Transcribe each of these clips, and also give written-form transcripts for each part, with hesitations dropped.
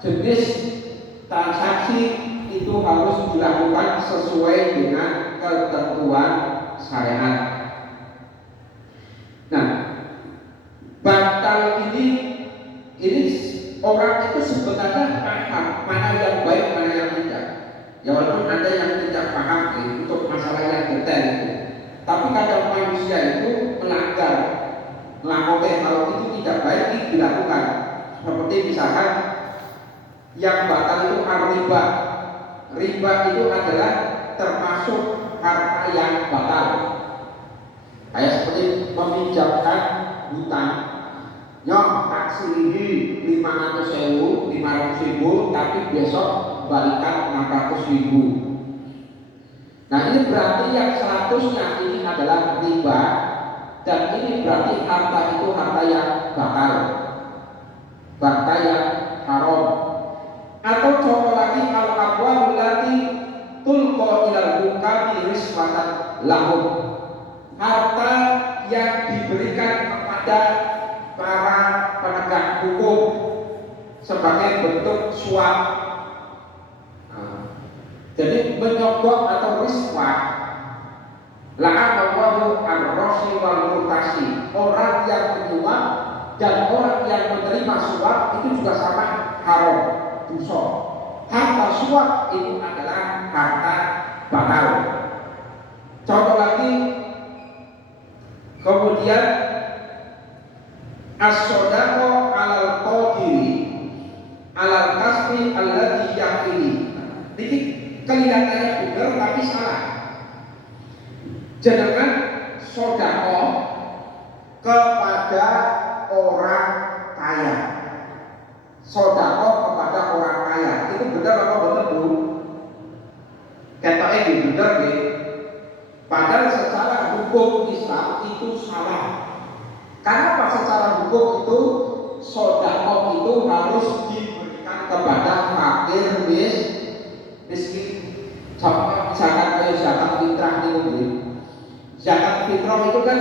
jenis transaksi itu harus dilakukan sesuai dengan ketentuan syariat. Nah, batal ini orang itu sebenarnya paham mana yang baik, mana yang tidak. Ya walaupun ada yang tidak paham untuk masalah yang detail itu, tapi kadang manusia itu melanggar, melakukan hal itu tidak baik itu dilakukan. Seperti misalkan yang batal itu riba. Riba itu adalah termasuk harta yang batal. Kayak seperti meminjamkan hutang. Nyok taksirihi 500.000 tapi besok balikan 600.000. Nah ini berarti yang 100-nya ini adalah riba, dan ini berarti harta itu harta yang batal, harta yang haram. Atau contoh lagi, al-amwalul lati tulqa ilal hukami riswatan lahum, harta yang diberikan kepada para penegak hukum sebagai bentuk suap. Jadi menyogok atau riswah, la'anallahu ar-rashi wal murtashi, orang yang menyuap dan orang yang menerima suap itu juga sama haram, dosa. Harta suap itu adalah harta batal. Contoh lagi, kemudian as-sodaqo alal qadiri alal kasbi alladhi yaqini. Ini kelihatannya benar tapi salah. Jenengan sodaqo kepada orang kaya, sodaqo kepada orang kaya, itu benar apa benar bu? Ketoknya benar deh. Padahal secara hukum Islam itu salah. Kenapa secara hukum itu sodaqoh itu harus diberikan kepada fakir miskin? Contoh misalkan kayak zakat fitrah itu, zakat fitrah itu kan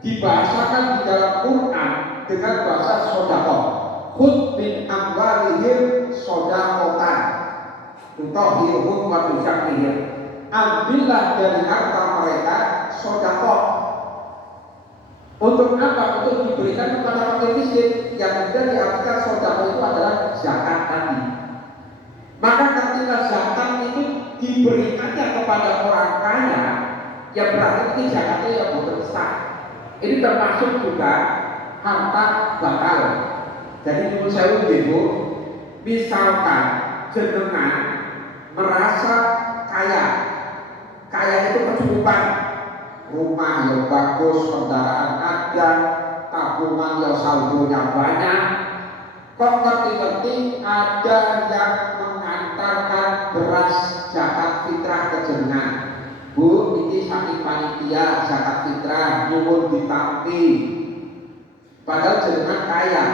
dibahasakan di dalam Quran dengan bahasa sodaqoh. Khudh min amwalihim sodaqotan tutahhiruhum wa tuzakkihim. Ambillah dari harta mereka sodaqoh. Untuk apa? Untuk diberikan kepada fakir miskin. Yang kemudian diartikan sodaqoh itu adalah zakat tadi. Maka ketika zakat itu diberikannya kepada orang kaya, ya berarti ini zakatnya yang betul sah. Ini termasuk juga harta batal. Jadi menurut saya ibu, misalkan jenengan merasa kaya itu kecukupan, rumah yang bagus, kendaraan ada, tabungan yang saldonya banyak. Kok ngerti-ngerti ada yang mengantarkan beras zakat fitrah ke jenengan. Bu, ini saking panitia zakat fitrah nyuwun ditampi. Padahal jenengan kaya.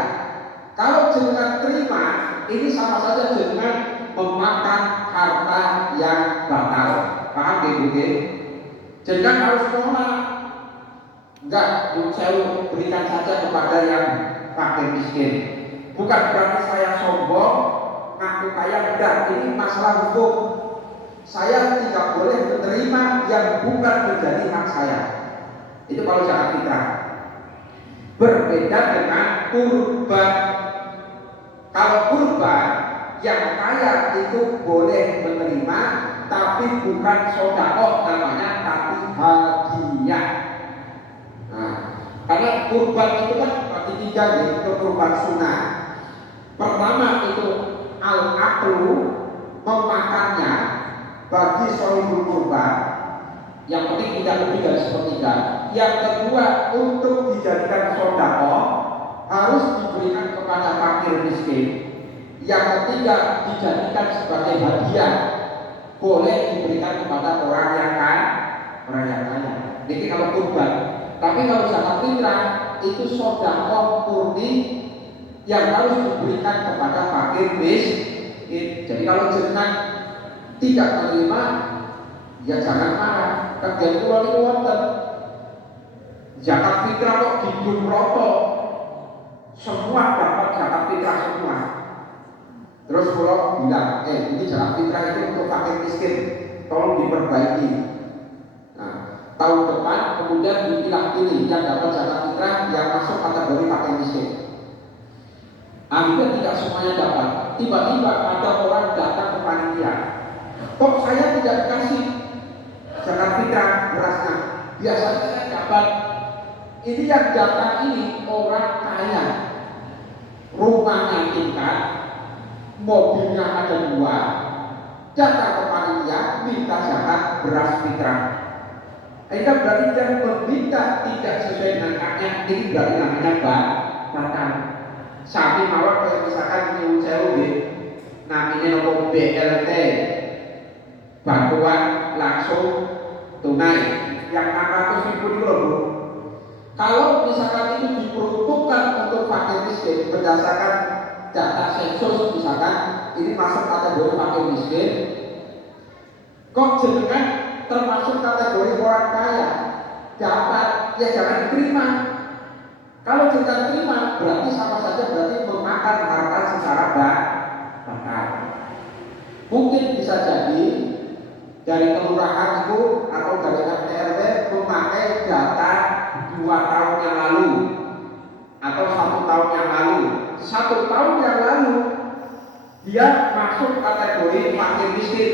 Kalau jenengan terima, ini sama saja jenengan memakan harta yang batal. Paham gitu? Jenengan harus nolak. Enggak, saya berikan saja kepada yang fakir miskin. Bukan berarti saya sombong, ngaku kaya, enggak. Ini masalah hukum. Saya tidak boleh menerima yang bukan menjadi hak saya. Itu kalau zakat fitrah. Berbeda dengan kurban. Kalau kurban, yang kaya itu boleh menerima, tapi bukan sodaqoh namanya, tapi hadiah. Nah, karena kurban itu kan bagi tiga, yaitu kurban sunnah. Pertama itu al-aqlu, memakannya bagi sahibul kurban, yang penting tidak lebih dari sepertiga. Yang kedua, untuk dijadikan sodaqoh harus diberikan kepada fakir miskin. Yang ketiga, dijadikan sebagai hadiah, boleh diberikan kepada orang yang kaya. Jadi kalau kurban. Tapi kalau zakat fitrah itu sodaqoh murni yang harus diberikan kepada fakir miskin. Jadi kalau jenengan tidak menerima, ya jangan marah. Kerjaan kula niku wonten zakat fitrah kok dijumroto, semua dapat zakat fitrah semua. Terus kalau bilang, ini zakat fitrah itu untuk fakir miskin, tolong diperbaiki. Nah, tahun depan kemudian dipilah-pilih yang dapat zakat fitrah yang masuk kategori fakir miskin. Akhirnya tidak semuanya dapat. Tiba-tiba ada orang datang ke panitia, kok saya tidak dikasih zakat fitrah berasnya? Biasanya saya dapat. Ini yang datang ini orang kaya, rumahnya tingkat, mobilnya ada 2, datang ke panitia minta zakat beras fitrah. Itu berarti dia meminta tidak sesuai dengan haknya, ini berarti namanya batal. Sapi mawar kayak misalkan nyuwun sewu nggih, namanya nopo BLT, bantuan langsung tunai yang 600.000 itu loh Bu. Kalau misalkan itu diperuntukkan untuk fakir miskin berdasarkan data sensus, misalkan ini masuk kategori fakir miskin, kok jenengan termasuk kategori orang kaya dapat, ya jangan diterima. Kalau kita terima berarti sama saja berarti memakan harta secara bakar. Mungkin bisa jadi dari kelurahan itu atau dari RT RW memakai data 2 tahun yang lalu atau 1 tahun yang lalu. 1 tahun yang lalu dia masuk kategori fakir miskin,